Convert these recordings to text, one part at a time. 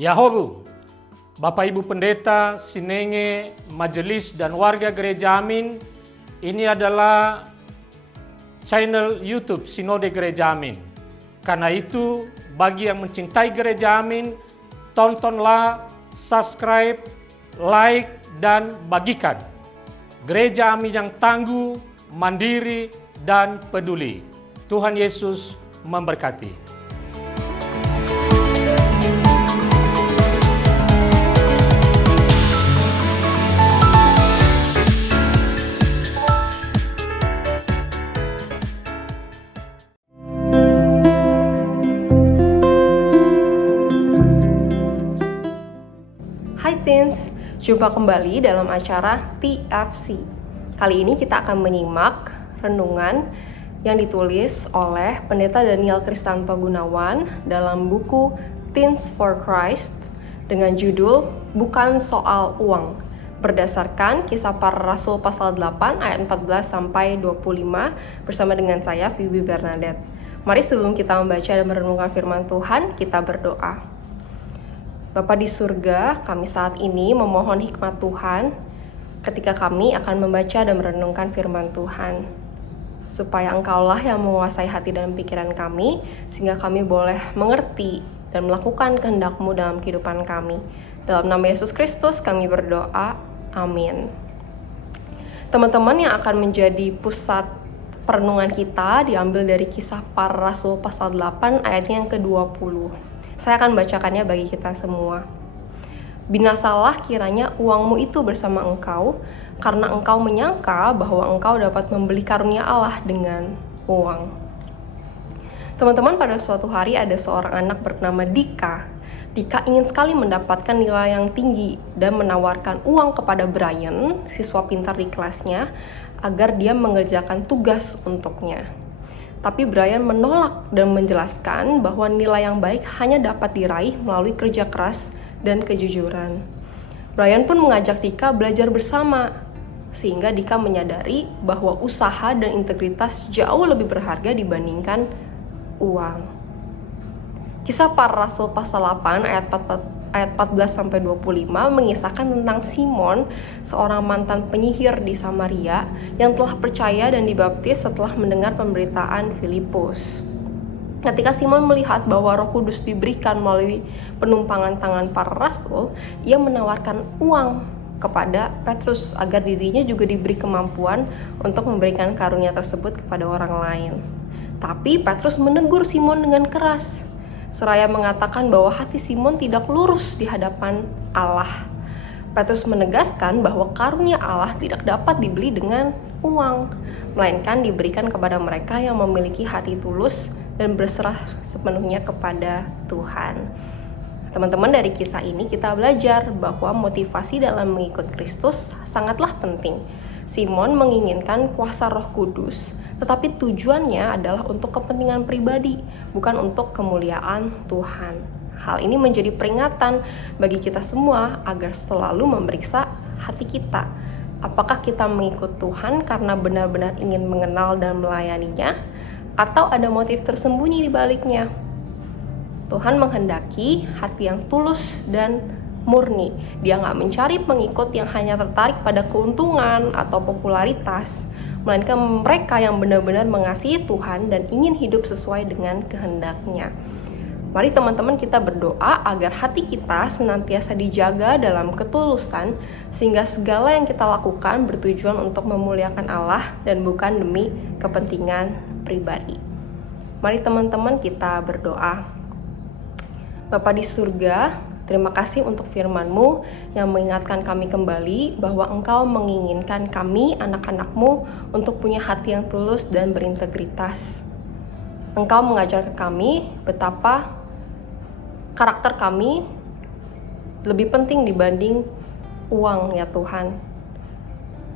Yahobu, Bapak Ibu Pendeta, Sinenge, Majelis dan warga Gereja Amin, ini adalah channel YouTube Sinode Gereja Amin. Karena itu, bagi yang mencintai Gereja Amin, tontonlah, subscribe, like, dan bagikan. Gereja Amin yang tangguh, mandiri, dan peduli. Tuhan Yesus memberkati. Hai Teens, jumpa kembali dalam acara TFC. Kali ini kita akan menyimak renungan yang ditulis oleh Pendeta Daniel Kristanto Gunawan dalam buku Teens for Christ dengan judul Bukan Soal Uang, berdasarkan Kisah Para Rasul pasal 8 ayat 14 sampai 25 bersama dengan saya Phoebe Bernadette. Mari sebelum kita membaca dan merenungkan firman Tuhan, kita berdoa. Bapa di surga, kami saat ini memohon hikmat Tuhan ketika kami akan membaca dan merenungkan firman Tuhan. Supaya Engkaulah yang menguasai hati dan pikiran kami, sehingga kami boleh mengerti dan melakukan kehendak-Mu dalam kehidupan kami. Dalam nama Yesus Kristus kami berdoa, amin. Teman-teman, yang akan menjadi pusat perenungan kita diambil dari Kisah Para Rasul pasal 8 ayatnya yang ke-20. Saya akan bacakannya bagi kita semua. Binasalah kiranya uangmu itu bersama engkau, karena engkau menyangka bahwa engkau dapat membeli karunia Allah dengan uang. Teman-teman, pada suatu hari ada seorang anak bernama Dika. Dika ingin sekali mendapatkan nilai yang tinggi dan menawarkan uang kepada Brian, siswa pintar di kelasnya, agar dia mengerjakan tugas untuknya. Tapi Brian menolak dan menjelaskan bahwa nilai yang baik hanya dapat diraih melalui kerja keras dan kejujuran. Brian pun mengajak Dika belajar bersama, sehingga Dika menyadari bahwa usaha dan integritas jauh lebih berharga dibandingkan uang. Kisah Para Rasul pasal 8 ayat 14-25 mengisahkan tentang Simon, seorang mantan penyihir di Samaria yang telah percaya dan dibaptis setelah mendengar pemberitaan Filipus. Ketika Simon melihat bahwa Roh Kudus diberikan melalui penumpangan tangan para rasul, ia menawarkan uang kepada Petrus agar dirinya juga diberi kemampuan untuk memberikan karunia tersebut kepada orang lain. Tapi Petrus menegur Simon dengan keras, seraya mengatakan bahwa hati Simon tidak lurus di hadapan Allah. Petrus menegaskan bahwa karunia Allah tidak dapat dibeli dengan uang, melainkan diberikan kepada mereka yang memiliki hati tulus dan berserah sepenuhnya kepada Tuhan. Teman-teman, dari kisah ini kita belajar bahwa motivasi dalam mengikut Kristus sangatlah penting. Simon menginginkan kuasa Roh Kudus, tetapi tujuannya adalah untuk kepentingan pribadi, bukan untuk kemuliaan Tuhan. Hal ini menjadi peringatan bagi kita semua agar selalu memeriksa hati kita. Apakah kita mengikut Tuhan karena benar-benar ingin mengenal dan melayaninya, atau ada motif tersembunyi di baliknya? Tuhan menghendaki hati yang tulus dan murni. Dia nggak mencari pengikut yang hanya tertarik pada keuntungan atau popularitas, melainkan mereka yang benar-benar mengasihi Tuhan dan ingin hidup sesuai dengan kehendak-Nya. Mari teman-teman, kita berdoa agar hati kita senantiasa dijaga dalam ketulusan, sehingga segala yang kita lakukan bertujuan untuk memuliakan Allah dan bukan demi kepentingan pribadi. Mari teman-teman, kita berdoa. Bapa di surga, terima kasih untuk firman-Mu yang mengingatkan kami kembali bahwa Engkau menginginkan kami, anak-anak-Mu, untuk punya hati yang tulus dan berintegritas. Engkau mengajar ke kami betapa karakter kami lebih penting dibanding uang, ya Tuhan.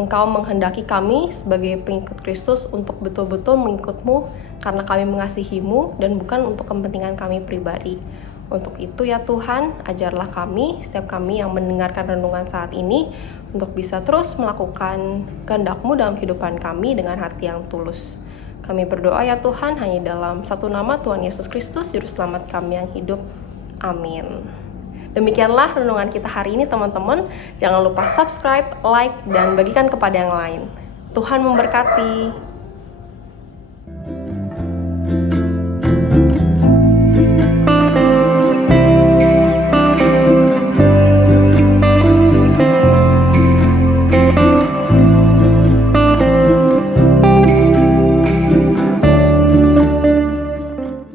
Engkau menghendaki kami sebagai pengikut Kristus untuk betul-betul mengikut-Mu karena kami mengasihi-Mu dan bukan untuk kepentingan kami pribadi. Untuk itu ya Tuhan, ajarlah kami, setiap kami yang mendengarkan renungan saat ini, untuk bisa terus melakukan kehendak-Mu dalam kehidupan kami dengan hati yang tulus. Kami berdoa ya Tuhan, hanya dalam satu nama Tuhan Yesus Kristus, Juru Selamat kami yang hidup. Amin. Demikianlah renungan kita hari ini teman-teman. Jangan lupa subscribe, like, dan bagikan kepada yang lain. Tuhan memberkati.